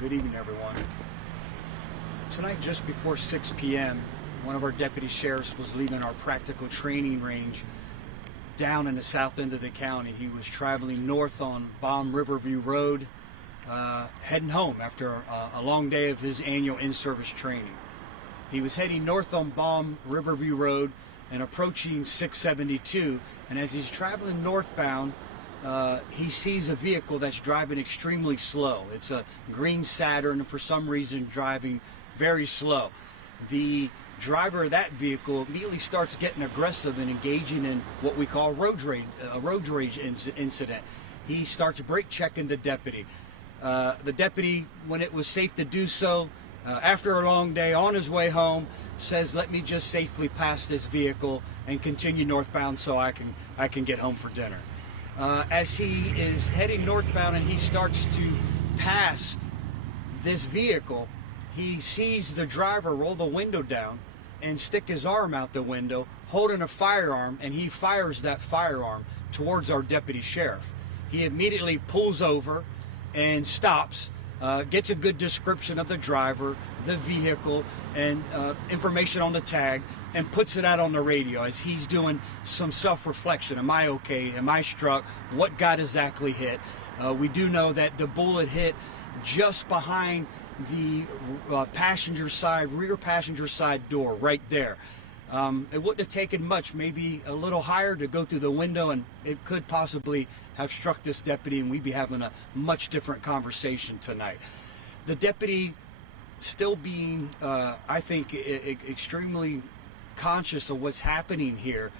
Good evening, everyone. Tonight, just before 6 p.m., one of our deputy sheriffs was leaving our practical training range down in the south end of the county. He was traveling north on Baum Riverview Road, heading home after a long day of his annual in-service training. He was heading north on Baum Riverview Road and approaching 672, and as he's traveling northbound, he sees a vehicle that's driving extremely slow. It's a green Saturn, for some reason driving very slow. The driver of that vehicle immediately starts getting aggressive and engaging in what we call a road rage incident. He starts brake checking the deputy. The deputy, when it was safe to do so, after a long day on his way home, says, "Let me just safely pass this vehicle and continue northbound so I can get home for dinner." As he is heading northbound and he starts to pass this vehicle, he sees the driver roll the window down and stick his arm out the window holding a firearm, and he fires that firearm towards our deputy sheriff. He immediately pulls over and stops, gets a good description of the driver, the vehicle, and information on the tag, and puts it out on the radio as he's doing some self-reflection. Am I okay? Am I struck? What got exactly hit? We do know that the bullet hit just behind the rear passenger side door right there. It wouldn't have taken much, maybe a little higher, to go through the window, and it could possibly have struck this deputy, and we'd be having a much different conversation tonight. The deputy, still being, I think, extremely conscious of what's happening here,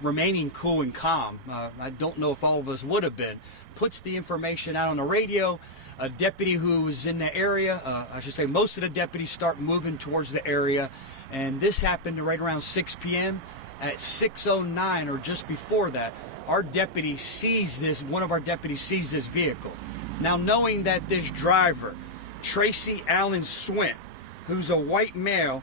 remaining cool and calm. I don't know if all of us would have been. Puts the information out on the radio. A deputy who was in the area, I should say most of the deputies start moving towards the area, and this happened right around 6 p.m. At 6:09, or just before that, our deputy sees this, one of our deputies sees this vehicle. Now, knowing that this driver, Tracy Allen Swint, who's a white male,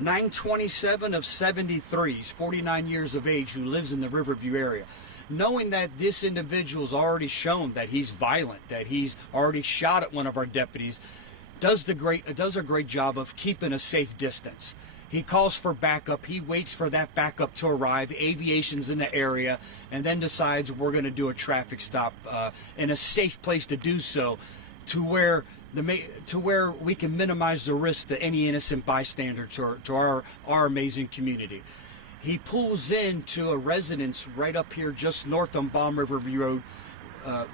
927 of 73, he's 49 years of age, who lives in the Riverview area, knowing that this individual's already shown that he's violent, that he's already shot at one of our deputies, does a great job of keeping a safe distance. He calls for backup. He waits for that backup to arrive. Aviation's in the area, and then decides we're going to do a traffic stop in a safe place to do so, to where we can minimize the risk to any innocent bystander to our amazing community. He pulls into a residence right up here just north on Baum Riverview Road,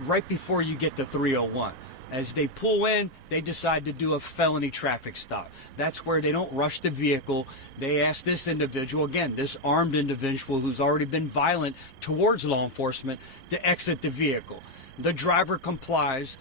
right before you get to 301. As they pull in, they decide to do a felony traffic stop. That's where they don't rush the vehicle. They ask this individual, again, this armed individual who's already been violent towards law enforcement, to exit the vehicle. The driver complies.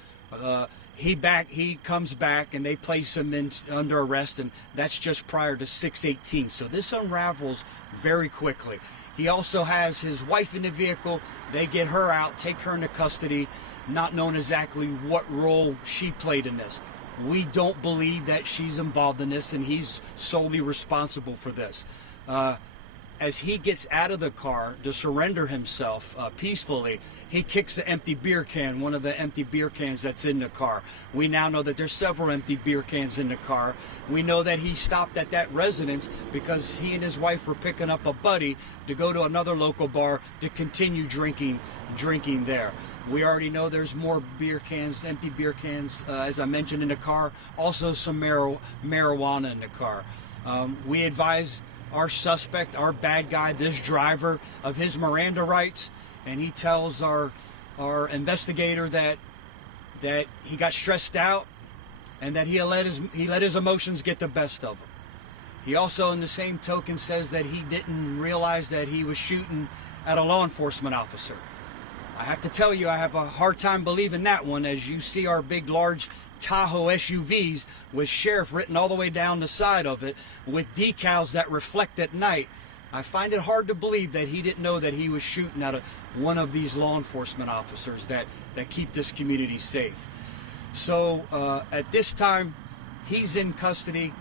He comes back, and they place him under arrest, and that's just prior to 6:18. So this unravels very quickly. He also has his wife in the vehicle. They get her out, take her into custody, not knowing exactly what role she played in this. We don't believe that she's involved in this, and he's solely responsible for this. As he gets out of the car to surrender himself peacefully, he kicks the empty beer can, one of the empty beer cans that's in the car. We now know that there's several empty beer cans in the car. We know that he stopped at that residence because he and his wife were picking up a buddy to go to another local bar to continue drinking there. We already know there's more beer cans, empty beer cans, as I mentioned, in the car. Also some marijuana in the car. We advise our suspect, our bad guy, this driver, of his Miranda rights, and he tells our investigator that he got stressed out and that he let his emotions get the best of him. He also, in the same token, says that he didn't realize that he was shooting at a law enforcement officer. I have to tell you, I have a hard time believing that one, as you see our big, large Tahoe SUVs with sheriff written all the way down the side of it with decals that reflect at night. I find it hard to believe that he didn't know that he was shooting at one of these law enforcement officers that keep this community safe. So at this time, he's in custody.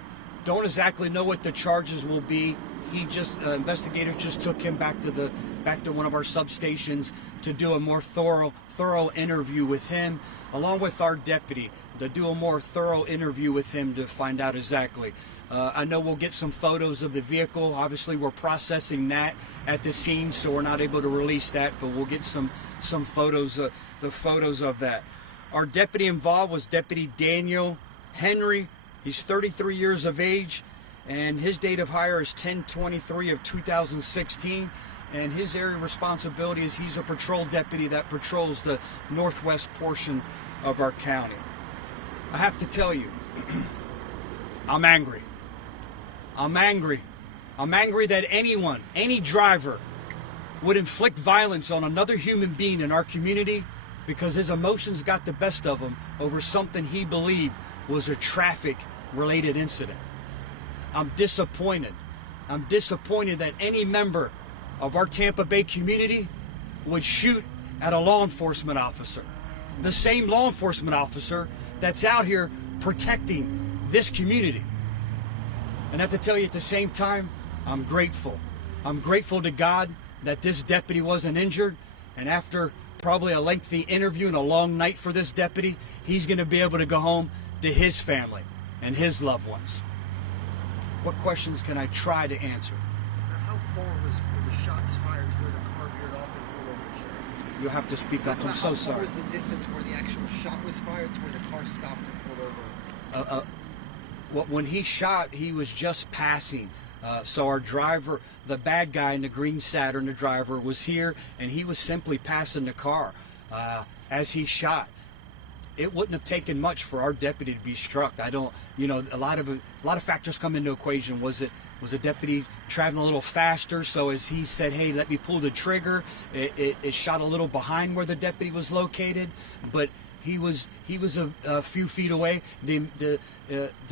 Don't exactly know what the charges will be. investigators just took him back to one of our substations to do a more thorough interview with him, along with our deputy, to do a more thorough interview with him to find out exactly. I know we'll get some photos of the vehicle. Obviously, we're processing that at the scene, so we're not able to release that, but we'll get some photos, the photos of that. Our deputy involved was Deputy Daniel Henry. He's 33 years of age, and his date of hire is 10/23 of 2016. And his area of responsibility is he's a patrol deputy that patrols the northwest portion of our county. I have to tell you, I'm angry. I'm angry. I'm angry that anyone, any driver, would inflict violence on another human being in our community because his emotions got the best of him over something he believed was a traffic-related incident. I'm disappointed. I'm disappointed that any member of our Tampa Bay community would shoot at a law enforcement officer. The same law enforcement officer that's out here protecting this community. And I have to tell you at the same time, I'm grateful. I'm grateful to God that this deputy wasn't injured, and after probably a lengthy interview and a long night for this deputy, he's going to be able to go home to his family and his loved ones. What questions can I try to answer? How far were the shots fired to where the car veered off and pulled over, Sheriff? You'll have to speak up. I'm so sorry. How far was the distance where the actual shot was fired to where the car stopped and pulled over? When he shot, he was just passing. So our driver, the bad guy in the green Saturn, the driver, was here, and he was simply passing the car as he shot. It wouldn't have taken much for our deputy to be struck. I don't, a lot of factors come into equation. Was the deputy traveling a little faster? So as he said, "Hey, let me pull the trigger," it shot a little behind where the deputy was located, but he was a few feet away. The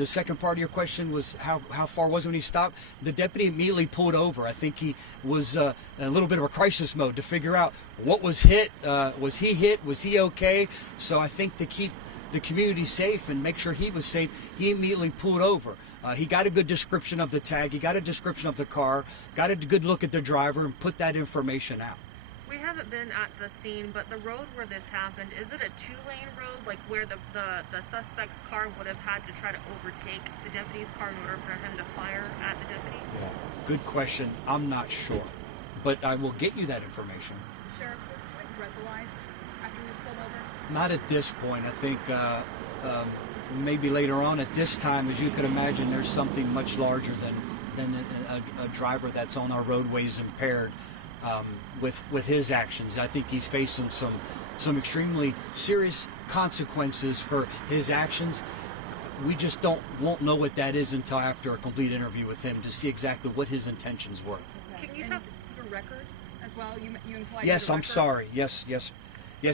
second part of your question was how far was it when he stopped? The deputy immediately pulled over. I think he was a little bit of a crisis mode to figure out what was hit. Was he hit? Was he okay? So I think to keep the community safe and make sure he was safe, he immediately pulled over. He got a good description of the tag. He got a description of the car, got a good look at the driver, and put that information out. We haven't been at the scene, but the road where this happened, is it a two-lane road, like where the suspect's car would have had to try to overtake the deputy's car in order for him to fire at the deputy? Yeah, good question. I'm not sure, but I will get you that information. Sheriff, was Swift breathalyzed after he was pulled over? Not at this point. I think maybe later on. At this time, as you could imagine, there's something much larger than a driver that's on our roadways impaired. With his actions, I think he's facing some extremely serious consequences for his actions. We just won't know what that is until after a complete interview with him to see exactly what his intentions were. Can you talk a record as well? You implied. Yes, I'm sorry. Yes,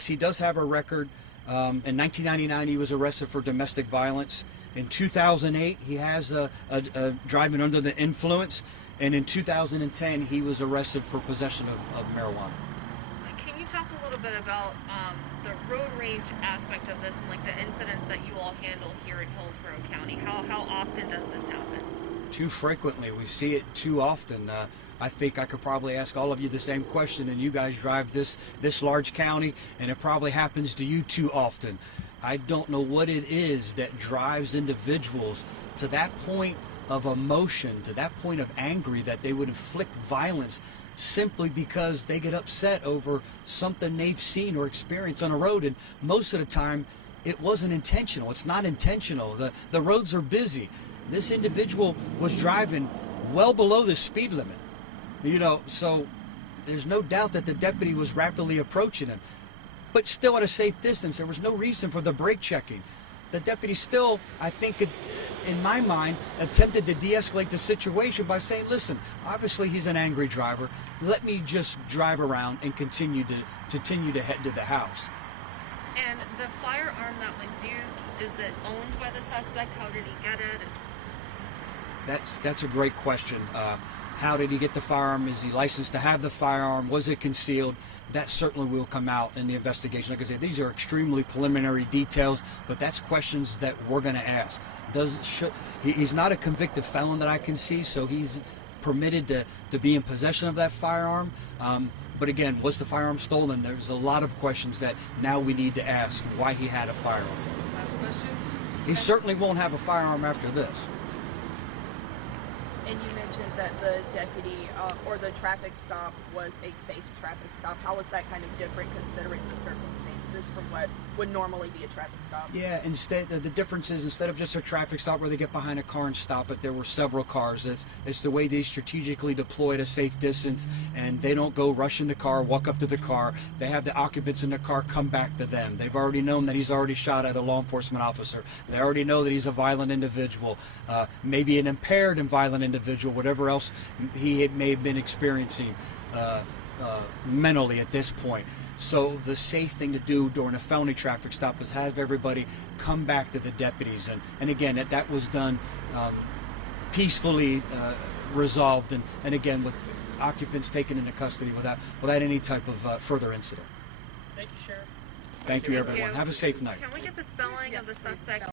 he does have a record. In 1999, he was arrested for domestic violence. In 2008, he has a driving under the influence. And in 2010, he was arrested for possession of marijuana. Can you talk a little bit about the road rage aspect of this and like the incidents that you all handle here in Hillsborough County? How often does this happen? Too frequently. We see it too often. I think I could probably ask all of you the same question, and you guys drive this large county, and it probably happens to you too often. I don't know what it is that drives individuals to that point of emotion, to that point of angry, that they would inflict violence simply because they get upset over something they've seen or experienced on a road. And most of the time it wasn't intentional. It's not intentional. The roads are busy. This individual was driving well below the speed limit, so there's no doubt that the deputy was rapidly approaching him, but still at a safe distance. There was no reason for the brake checking. The deputy still, I think, in my mind, attempted to de-escalate the situation by saying, "Listen, obviously he's an angry driver. Let me just drive around and continue to head to the house." And the firearm that was used, is it owned by the suspect? How did he get it? That's a great question. How did he get the firearm? Is he licensed to have the firearm? Was it concealed? That certainly will come out in the investigation. Like I said, these are extremely preliminary details, but that's questions that we're going to ask. He's not a convicted felon that I can see, so he's permitted to be in possession of that firearm. But again, was the firearm stolen? There's a lot of questions that now we need to ask why he had a firearm. Last question. He certainly won't have a firearm after this. And you mentioned that the deputy or the traffic stop was a safe traffic stop. How was that kind of different considering the circumstances from what would normally be a traffic stop? Yeah, instead the difference is instead of just a traffic stop where they get behind a car and stop it, there were several cars. It's the way they strategically deployed a safe distance, and they don't go rush in the car, walk up to the car. They have the occupants in the car come back to them. They've already known that he's already shot at a law enforcement officer. They already know that he's a violent individual, maybe an impaired and violent individual, whatever else he may have been experiencing mentally at this point. So the safe thing to do during a felony traffic stop is have everybody come back to the deputies, and again that was done peacefully, resolved, and again with occupants taken into custody without any type of further incident. Thank you, Sheriff. Thank you, everyone. Have a safe night. Can we get the spelling of the suspect?